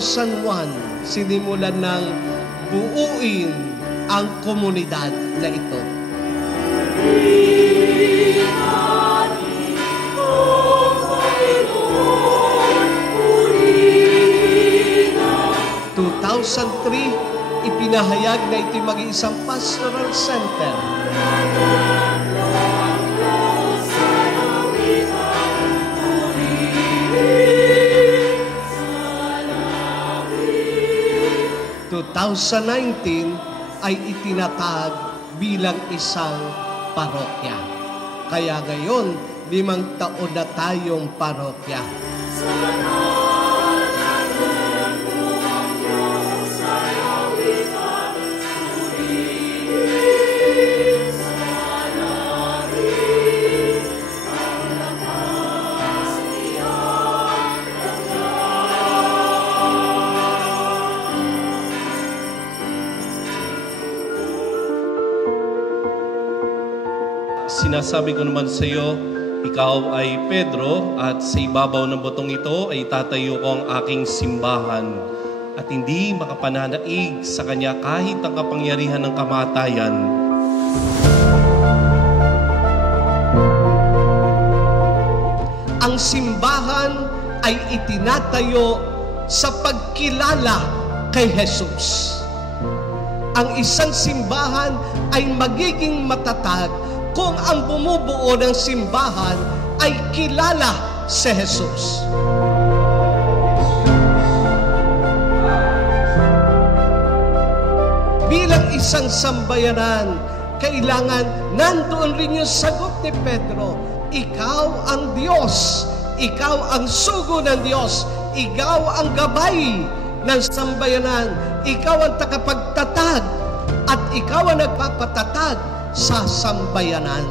2001, sinimulan ng buuin ang komunidad na ito. 2003, ipinahayag na ito'y maging isang pastoral center. Noong 2019 ay itinatag bilang isang parokya. Kaya ngayon, 5 taon na tayong parokya. Sinasabi ko naman sa iyo, ikaw ay Pedro, at sa ibabaw ng butong ito ay tatayo ko ang aking simbahan, at hindi makapananaig sa kanya kahit ang kapangyarihan ng kamatayan. Ang simbahan ay itinatayo sa pagkilala kay Jesus. Ang isang simbahan ay magiging matatag kung ang bumubuo ng simbahan ay kilala si Jesus. Bilang isang sambayanan, kailangan nandoon rin yung sagot ni Pedro. Ikaw ang Diyos, ikaw ang sugo ng Diyos, ikaw ang gabay ng sambayanan, ikaw ang takapagtatag, at ikaw ang nagpapatatag sa sambayanan.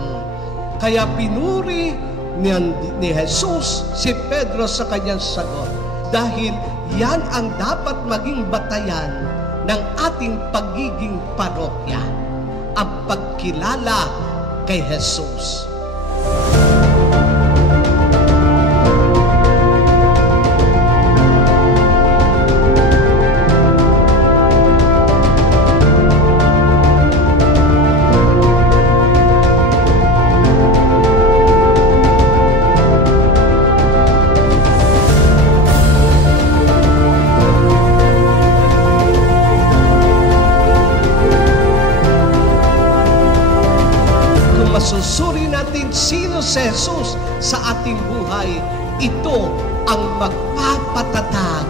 Kaya pinuri ni Jesus si Pedro sa kanyang sagot, dahil yan ang dapat maging batayan ng ating pagiging parokya, ang pagkilala kay Jesus. Masusuri natin sino si Jesus sa ating buhay, ito ang magpapatatag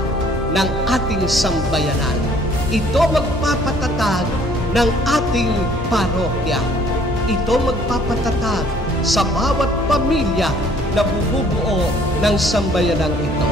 ng ating sambayanan. Ito magpapatatag ng ating parokya. Ito magpapatatag sa bawat pamilya na bumubuo ng sambayanang ito.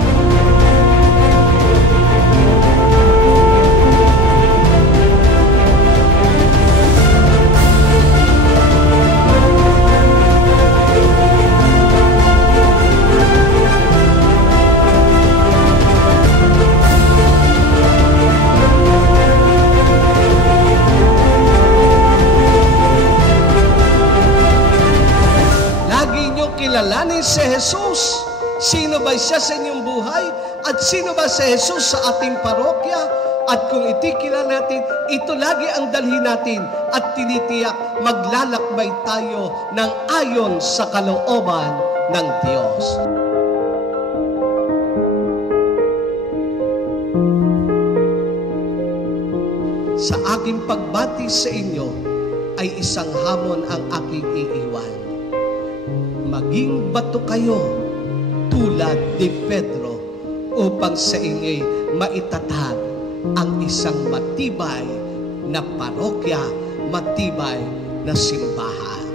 Kilalanin si Jesus. Sino ba siya sa inyong buhay? At sino ba si Jesus sa ating parokya? At kung itikilala natin, ito lagi ang dalhin natin at tinitiyak maglalakbay tayo ng ayon sa kalooban ng Diyos. Sa aking pagbati sa inyo ay isang hamon ang aking iiwan. Maging bato kayo tulad ni Pedro upang sa inyo'y maitatag ang isang matibay na parokya, matibay na simbahan.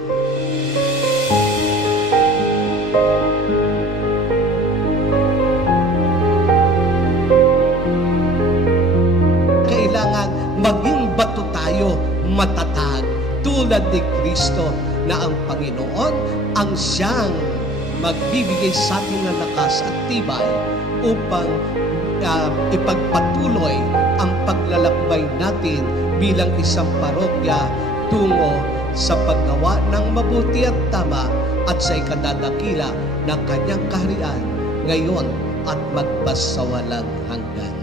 Kailangan maging bato tayo, matatag tulad ni Kristo, na ang Panginoon ang siyang magbibigay sa atin ng lakas at tibay upang ipagpatuloy ang paglalakbay natin bilang isang parokya tungo sa paggawa ng mabuti at tama at sa ikadadakila ng kanyang kaharian ngayon at magpasawalang hanggan.